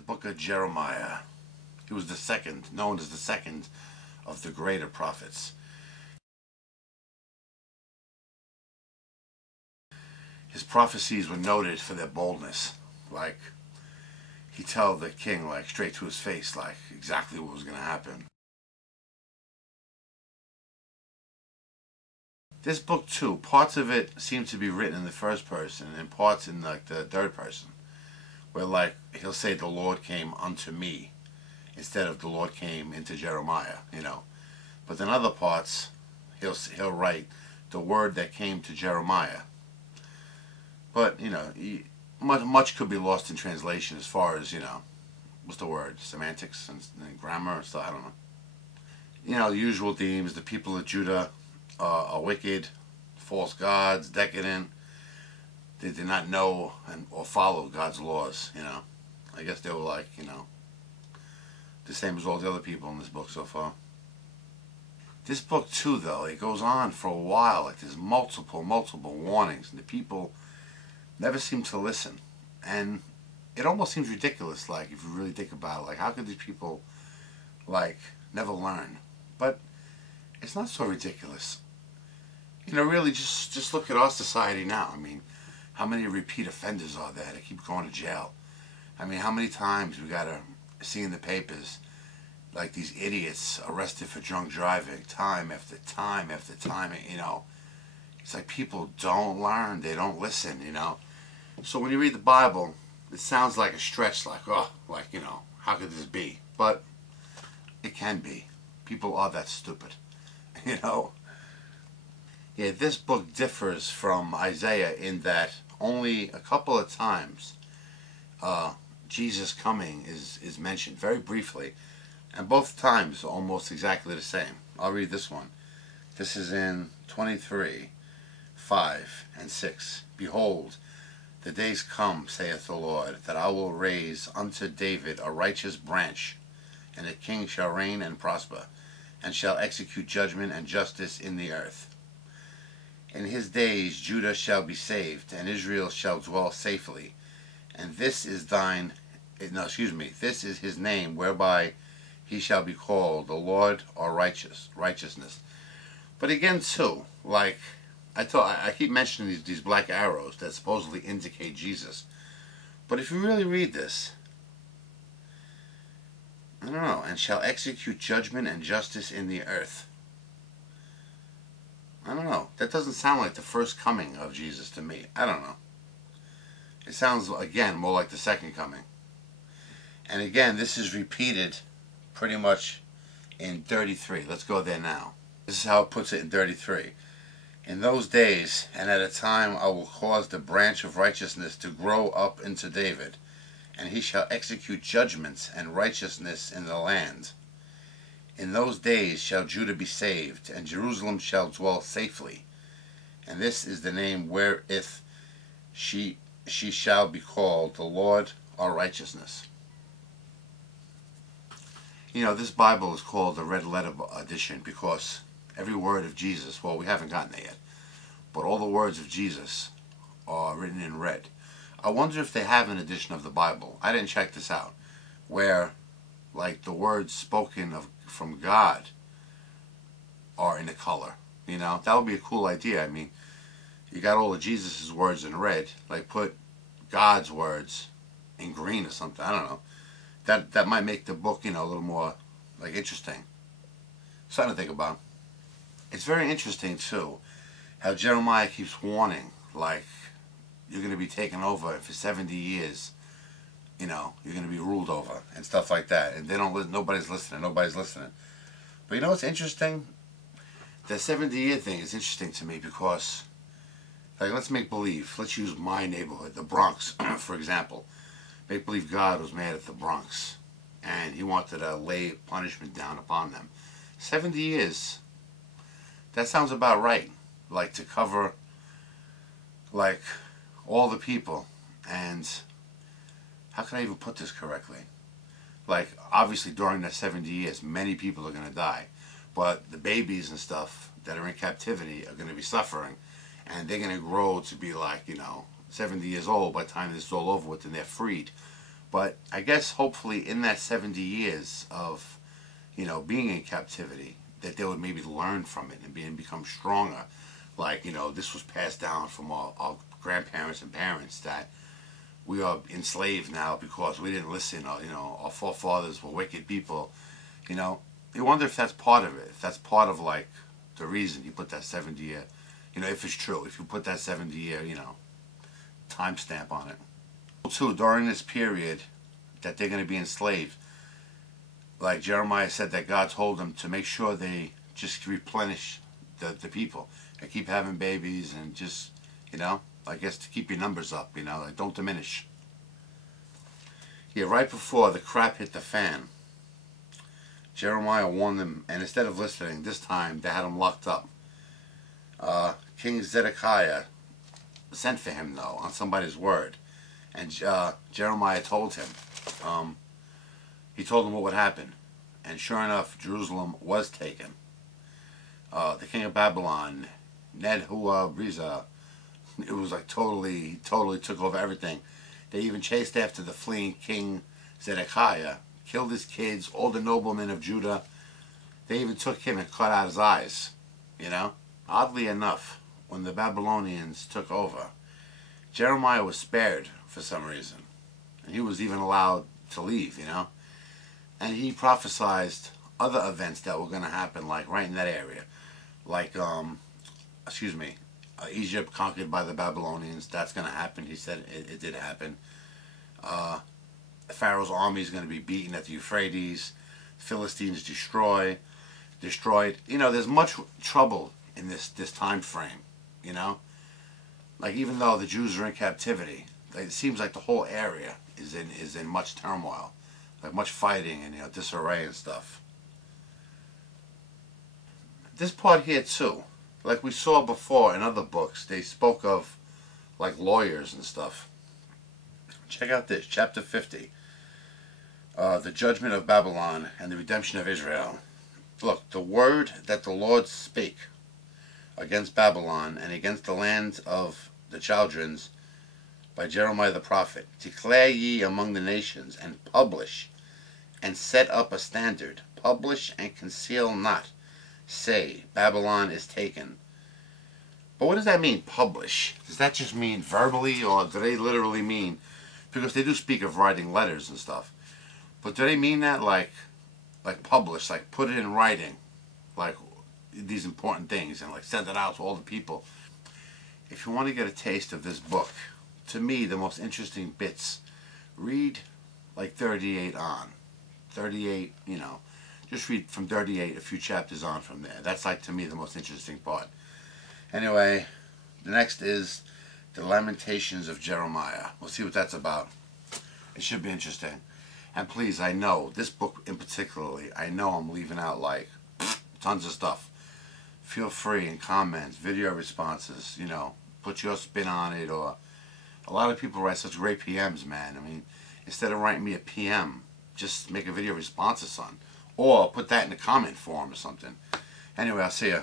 the book of Jeremiah. He was the second, known as the second of the greater prophets. His prophecies were noted for their boldness. Like, he tell the king, like, straight to his face, like, exactly what was going to happen. This book, too, parts of it seem to be written in the first person and parts in, like, the third person. Where, like, he'll say, the Lord came unto me, instead of the Lord came into Jeremiah, you know. But then other parts, he'll write, the word that came to Jeremiah. But, you know, much could be lost in translation as far as, you know, what's the word, semantics and grammar and stuff, I don't know. You know, the usual themes, the people of Judah are wicked, false gods, decadent. They did not know or follow God's laws, you know. I guess they were like, you know, the same as all the other people in this book so far. This book, too, though, it goes on for a while. Like, there's multiple warnings, and the people never seem to listen. And it almost seems ridiculous, like, if you really think about it. Like, how could these people, like, never learn? But it's not so ridiculous. You know, really, just look at our society now. I mean, how many repeat offenders are there that keep going to jail? I mean, how many times we got to see in the papers, like, these idiots arrested for drunk driving, time after time after time, you know. It's like people don't learn, they don't listen, you know. So when you read the Bible, it sounds like a stretch, like, oh, like, you know, how could this be? But it can be. People are that stupid, you know. Yeah, this book differs from Isaiah in that only a couple of times Jesus coming is mentioned, very briefly, and both times almost exactly the same. I'll read this one. This is in 23:5 and 6. Behold, the days come, saith the Lord, that I will raise unto David a righteous branch, and a king shall reign and prosper, and shall execute judgment and justice in the earth. In his days Judah shall be saved, and Israel shall dwell safely. And this is this is his name, whereby he shall be called the Lord our righteousness. But again, too, like, I keep mentioning these black arrows that supposedly indicate Jesus. But if you really read this, I don't know, and shall execute judgment and justice in the earth. I don't know. That doesn't sound like the first coming of Jesus to me. I don't know. It sounds, again, more like the second coming. And again, this is repeated pretty much in 33. Let's go there now. This is how it puts it in 33. In those days, and at a time, I will cause the branch of righteousness to grow up into David, and he shall execute judgments and righteousness in the land. In those days shall Judah be saved, and Jerusalem shall dwell safely. And this is the name wherewith she shall be called, the Lord our righteousness. You know, this Bible is called the Red Letter Edition because every word of Jesus, well, we haven't gotten there yet, but all the words of Jesus are written in red. I wonder if they have an edition of the Bible. I didn't check this out, where, like, the words spoken from God are in a color. You know, that would be a cool idea. I mean, you got all of Jesus' words in red, like, put God's words in green or something. I don't know. That might make the book, you know, a little more, like, interesting. Something to think about. It's very interesting, too, how Jeremiah keeps warning, like, you're going to be taken over for 70 years. You know, you're going to be ruled over and stuff like that. And they don't. Nobody's listening. But you know what's interesting? The 70-year thing is interesting to me because, like, let's make believe. Let's use my neighborhood, the Bronx, for example. Make believe God was mad at the Bronx, and he wanted to lay punishment down upon them. 70 years. That sounds about right. Like, to cover, like, all the people. And how can I even put this correctly? Like, obviously during that 70 years, many people are going to die. But the babies and stuff that are in captivity are going to be suffering. And they're going to grow to be like, you know, 70 years old by the time this is all over with and they're freed. But I guess hopefully in that 70 years of, being in captivity, that they would maybe learn from it and become stronger. Like, this was passed down from our grandparents and parents, that we are enslaved now because we didn't listen, or, our forefathers were wicked people. You wonder if that's part of it, if that's part of, like, the reason you put that 70-year, if it's true, if you put that 70-year, timestamp on it. Too, during this period that they're going to be enslaved, like Jeremiah said, that God told them to make sure they just replenish the people and keep having babies, and just, I guess to keep your numbers up, like don't diminish. Yeah, right before the crap hit the fan, Jeremiah warned them, and instead of listening, this time they had him locked up. King Zedekiah sent for him, though, on somebody's word. And Jeremiah told him, he told him what would happen. And sure enough, Jerusalem was taken. The king of Babylon, Nebuchadnezzar, it was like totally took over everything. They even chased after the fleeing King Zedekiah, killed his kids, all the noblemen of Judah. They even took him and cut out his eyes, Oddly enough, when the Babylonians took over, Jeremiah was spared for some reason. And he was even allowed to leave, And he prophesied other events that were going to happen, like right in that area. Like, Egypt conquered by the Babylonians. That's going to happen. He said it did happen. Pharaoh's army is going to be beaten at the Euphrates. Philistines destroyed. There's much trouble in this time frame, Like, even though the Jews are in captivity, it seems like the whole area is in much turmoil, like much fighting and disarray and stuff. This part here too, like we saw before in other books, they spoke of like lawyers and stuff. Check out this, chapter 50, the judgment of Babylon and the redemption of Israel. Look, the word that the Lord spake against Babylon and against the land of the Chaldeans by Jeremiah the prophet. Declare ye among the nations, and publish, and set up a standard. Publish and conceal not. Say, Babylon is taken. But what does that mean, publish? Does that just mean verbally, or do they literally mean, because they do speak of writing letters and stuff, but do they mean that like publish, like put it in writing, like these important things, and like send it out to all the people? If you want to get a taste of this book, to me the most interesting bits, read like 38 on. 38, just read from 38 a few chapters on from there. That's like, to me, the most interesting part. Anyway, the next is the Lamentations of Jeremiah. We'll see what that's about. It should be interesting. And please, I know, this book in particularly, I know I'm leaving out like tons of stuff. Feel free in comments, video responses, put your spin on it. Or a lot of people write such great PMs, man. I mean, instead of writing me a PM, just make a video response or something. Or put that in the comment form or something. Anyway, I'll see ya.